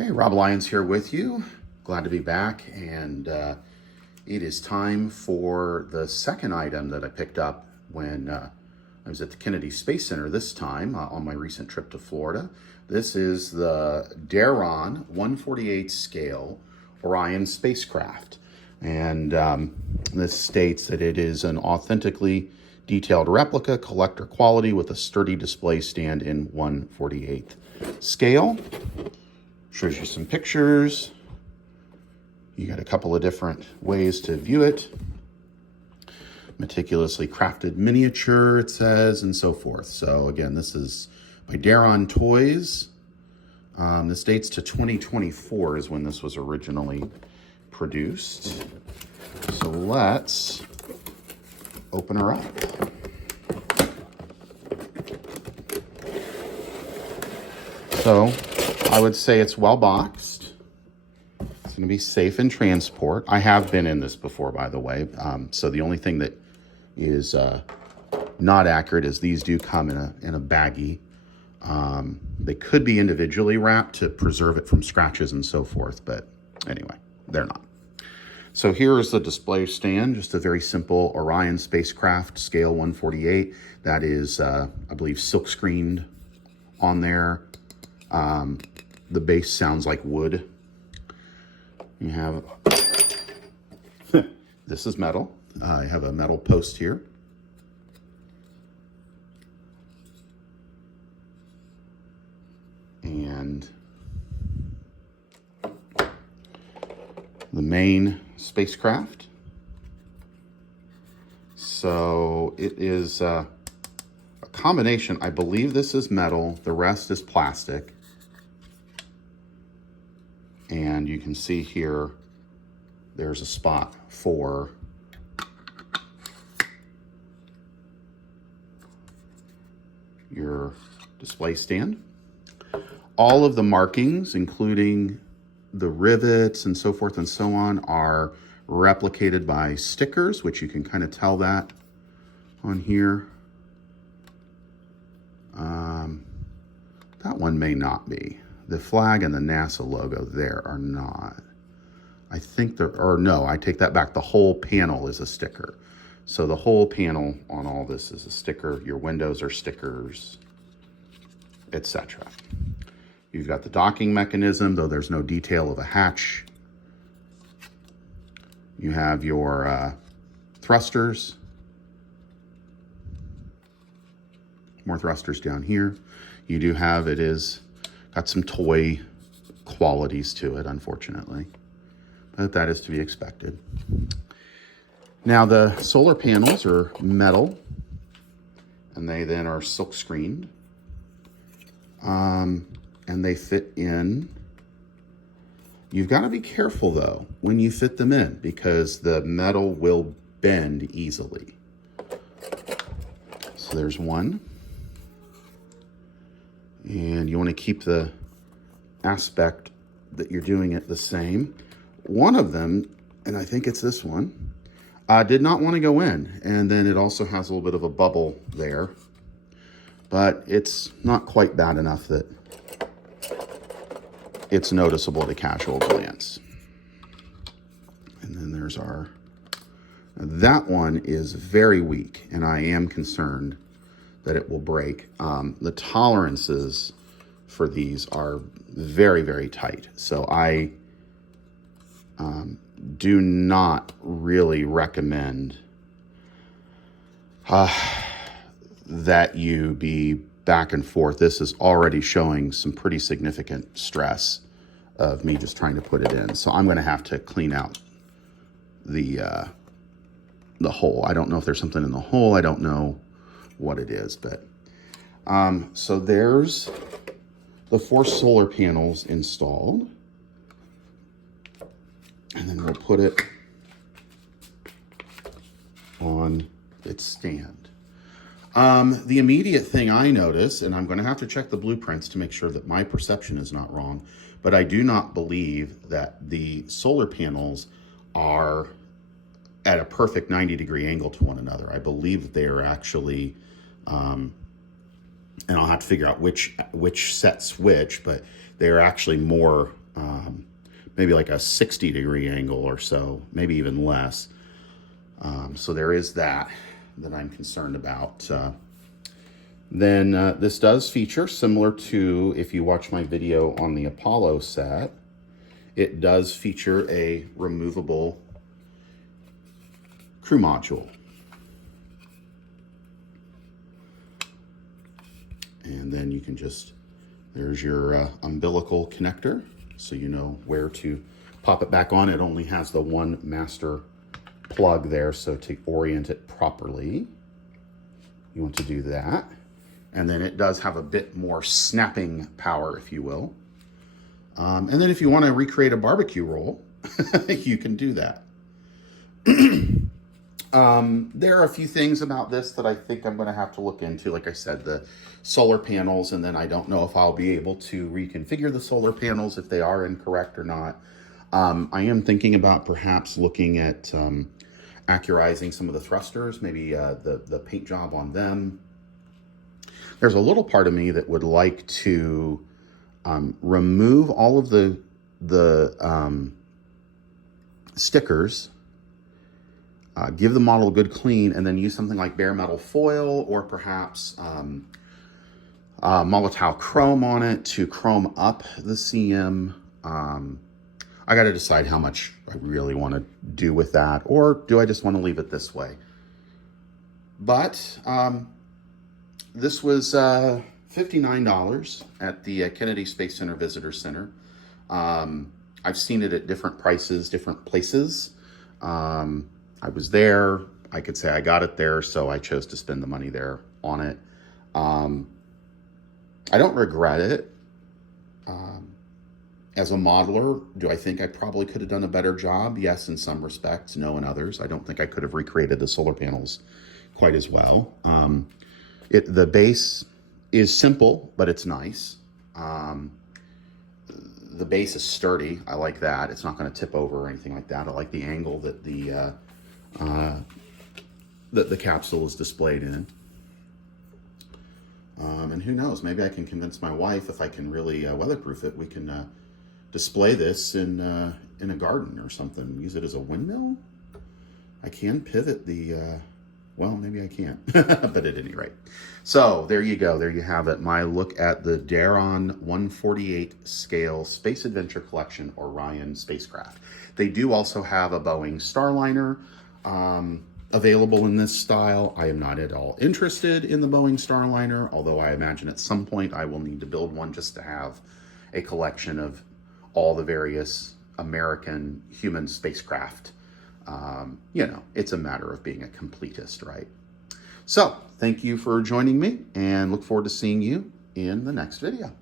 Hey, Rob Lyons here with you. Glad to be back, and it is time for the second item that I picked up when I was at the Kennedy Space Center this time on my recent trip to Florida. This is the Darion 1/48 scale Orion Spacecraft, and this states that it is an authentically detailed replica, collector quality, with a sturdy display stand in 1/48 scale. Shows you some pictures. You got a couple of different ways to view it. Meticulously crafted miniature, it says, and so forth. So again, this is by Darion Toys. This dates to 2024 is when this was originally produced. So let's open her up. So I would say it's well boxed. It's going to be safe in transport. I have been in this before, by the way. So the only thing that is not accurate is these do come in a baggie. They could be individually wrapped to preserve it from scratches and so forth, but anyway, they're not. So here is the display stand, just a very simple Orion Spacecraft scale 1/48. That is, I believe, silk screened on there. The base sounds like wood. You have, this is metal. I have a metal post here. And the main spacecraft. So it is a combination. I believe this is metal. The rest is plastic. And you can see here, there's a spot for your display stand. All of the markings, including the rivets and so forth and so on, are replicated by stickers, which you can kind of tell that on here. That one may not be. The flag and the NASA logo there are not. I think there, or no, I take that back. The whole panel is a sticker. So the whole panel on all this is a sticker. Your windows are stickers, etc. You've got the docking mechanism, though there's no detail of a hatch. You have your thrusters. More thrusters down here. You do have, it is got some toy qualities to it, unfortunately, but that is to be expected. Now the solar panels are metal, and they then are silk screened, and they fit in. You've got to be careful though when you fit them in, because the metal will bend easily. So there's one. And you want to keep the aspect that you're doing it the same. One of them, and I think it's this one, did not want to go in. And then it also has a little bit of a bubble there. But it's not quite bad enough that it's noticeable at a casual glance. And then there's our, that one is very weak, and I am concerned that it will break. The tolerances for these are very, very tight. So I do not really recommend that you be back and forth. This is already showing some pretty significant stress of me just trying to put it in. So I'm gonna have to clean out the hole. I don't know if there's something in the hole. I don't know what it is, but so there's the 4 solar panels installed, and then we'll put it on its stand. The immediate thing I notice, and I'm going to have to check the blueprints to make sure that my perception is not wrong, but I do not believe that the solar panels are at a perfect 90-degree angle to one another. I believe they're actually and I'll have to figure out which sets which, but they're actually more maybe like a 60-degree angle or so, maybe even less. So there is that I'm concerned about. Then this does feature, similar to if you watch my video on the Apollo set, it does feature a removable crew module. And then you can just, there's your umbilical connector, so you know where to pop it back on. It only has the one master plug there, so to orient it properly, you want to do that. And then it does have a bit more snapping power, if you will. And then if you want to recreate a barbecue roll, you can do that. There are a few things about this that I think I'm going to have to look into. Like I said, the solar panels, and then I don't know if I'll be able to reconfigure the solar panels if they are incorrect or not. I am thinking about perhaps looking at accurizing some of the thrusters, maybe the paint job on them. There's a little part of me that would like to remove all of the stickers, give the model a good clean, and then use something like bare metal foil or perhaps Molotow chrome on it to chrome up the CM. I got to decide how much I really want to do with that, or do I just want to leave it this way? But this was $59 at the Kennedy Space Center Visitor Center. I've seen it at different prices, different places. I was there. I could say I got it there, so I chose to spend the money there on it. I don't regret it. As a modeler, do I think I probably could have done a better job? Yes, in some respects. No, in others. I don't think I could have recreated the solar panels quite as well. The base is simple, but it's nice. The base is sturdy. I like that. It's not going to tip over or anything like that. I like the angle that the capsule is displayed in. And who knows, maybe I can convince my wife, if I can really weatherproof it, we can display this in a garden or something. Use it as a windmill. I can pivot the, well, maybe I can't, but at any rate. So there you go. There you have it. My look at the Darion 148 scale Space Adventure Collection Orion spacecraft. They do also have a Boeing Starliner available in this style. I am not at all interested in the Boeing Starliner, although I imagine at some point I will need to build one just to have a collection of all the various American human spacecraft. You know, it's a matter of being a completist, right? So thank you for joining me, and look forward to seeing you in the next video.